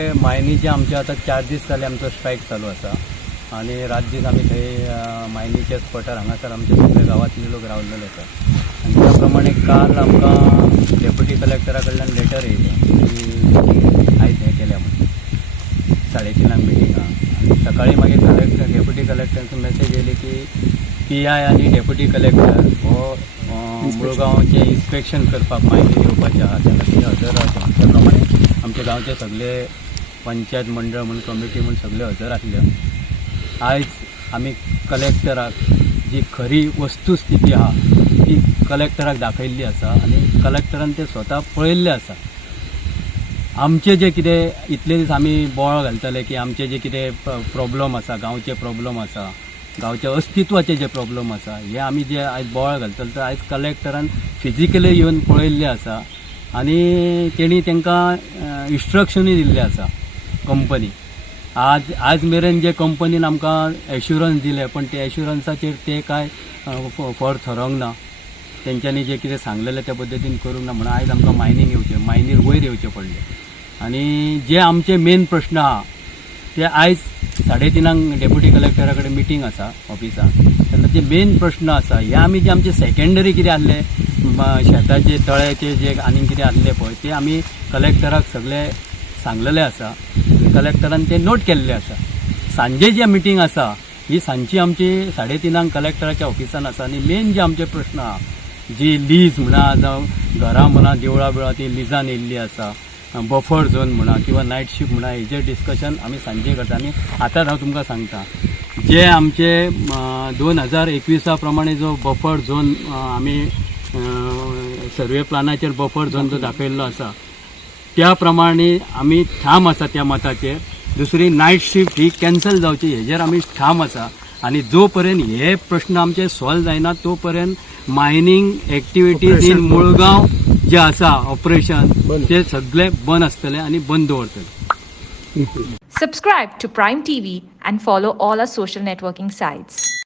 मायनीचे आमचे आता 4 दीस जाले आमचो स्ट्रायक चालू आसा आणि रात दीस आमी थंय मायनीच्या स्पॉटार हांगासर आमचे सगळे गांवांतले लोक रावलेले आसा आणि त्या प्रमाणे काल आमकां डेप्युटी कलेक्टरा कडल्यान लेटर येयलें की आयज हें केल्या म्हणून 3:30 मिटींग आनी सकाळी मागीर डेप्युटी कलेक्टरांचो मेसेज येयली की PI आनी डेप्युटी कलेक्टर हो मुळगांवचें इन्स्पेक्शन करपाक मायनीर येवपाचे आहा तेन्ना ते हजर रावचे त्या प्रमाणे आमचे गांवचे सगळे पंचायत मंडळ म्हणून कमिटी म्हणून सगळे हजर आसले. आयज आमी कलेक्टराक जी खरी वस्तुस्थिती आहा ती कलेक्टराक दाखयल्ली आसा आणि कलेक्टरान ते स्वता पळयल्लें आसा. आमचे जे कितें इतले दीस आमी बोवाळ घालताले की आमचे जे कितें प्रॉब्लम आसा गांवचे प्रॉब्लम आसा गांवच्या अस्तित्वाचे जे प्रॉब्लम आसा हे आमी जे आयज बोवाळ घालतले तर आयज कलेक्टरान फिजिकली येवन पळयल्ले आसा आणि तेणी तांकां इन्स्ट्रक्शनूय दिल्ले आसा कंपनी. आज मेरेन जे कंपनीन आमकां एश्युरन्स दिले पण ते एश्युरन्साचेर ते काय फॉर थरोंक ना. तेंच्यांनी जे कितें सांगलेलें त्या पद्दतीन करूंक ना म्हणून आयज आमकां मायनीर वयर येवचें पडलें. आणि जे आमचे मेन प्रश्न आहा ते आयज 3:30 डेप्युटी कलेक्टरा कडेन मिटींग आसा ऑफिसांत तेन्ना जे मेन प्रश्न आसा हे आमी जे आमचे सेकंडरी कितें आहले शेताचे तळ्याचे जे आनी कितें आहले पळय ते आमी कलेक्टराक सगळे सांगलेले आसा. कलेक्टरान ते नोट केल्ले आसा. सांजे जी मिटींग आसा ही सांजची आमची 3:30 कलेक्टराच्या ऑफिसान आसा आणि मेन जे आमचे प्रश्न आहा जी लीज म्हणा जावं घरां म्हणा देवळां बिवळां ती लिजान येयल्ली आसा बफर झोन म्हणा किंवा नायट शिफ्ट म्हणा हेजेर डिस्कशन आमी सांजे करता. आनी आतां हांव तुमकां सांगता जे आमचे 2021 प्रमाणे जो बफर झोन आमी सर्वे प्लानाचेर बफर झोन जो दाखयल्लो आसा त्या प्रमाणे आमी ठाम आसा त्या मताचेर. दुसरी नायट शिफ्ट ही कॅन्सल जावची हेजेर आमी ठाम आसा आणि जो पर्यंत हे प्रश्न आमचे सॉल्व जायना तो पर्यंत मायनिंग एक्टिविटीज इन मुळगांव जे आसा ऑपरेशन ते सगळे बंद आसतले आणि बंद दवरतले. Subscribe to Prime TV and follow all our social networking sites.